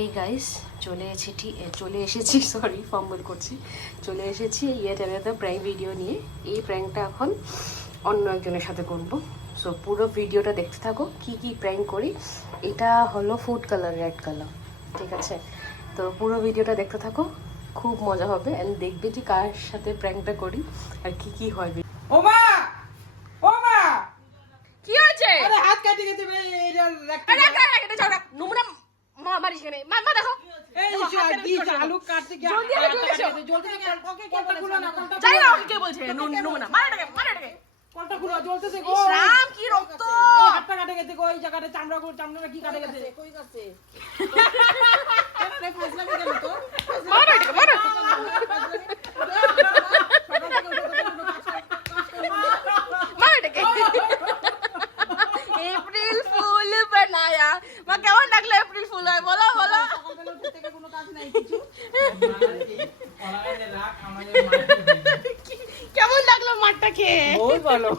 এই গাইস চলে এসেছি সরি ফাম্বল করছি চলে এসেছি ইয়েট অ্যানাদার প্র্যাঙ্ক ভিডিও নিয়ে। এই প্র্যাঙ্কটা এখন অন্য একজনের সাথে করব। সো পুরো ভিডিওটা দেখতে থাকো কি কি প্র্যাঙ্ক করি। এটা হলো ফুড কালার, রেড কালার, ঠিক আছে? তো পুরো ভিডিওটা দেখতে থাকো, খুব মজা হবে অ্যান্ড দেখবে যে কার সাথে প্র্যাঙ্কটা করি আর কি কি হয়। ওমা ওমা কি হয়েছে? আরে হাত কাটি গেছে বে এটা রাখতে এটা যাও না নোংরা মারিস কেন? মা দেখো এই দি আলু কাটতে গিয়ে জলদি এসো। জলদি ওকে কলটা খুলো না কলটা যাই না, ওকে কে বলছে নোংরা? মার এটাকে কলটা খুলো জ্বলতেছে গো রাম কি রক্ত! এই হাতটা কাটে গেছে গো এই জায়গাটা চামড়া কি কাটে গেছে কই গেছে আরে ফাজলামি কেন তো মার এটাকে মার। এপ্রিল ফুল বানায়া মা, কেমন লাগলো এপ্রিল ফুল হয় বলো বলো। সকালবেলা উঠে থেকে কোনো কাজ নাই কিছু কেমন লাগলো মাঠটা খেয়ে? বহুত ভালো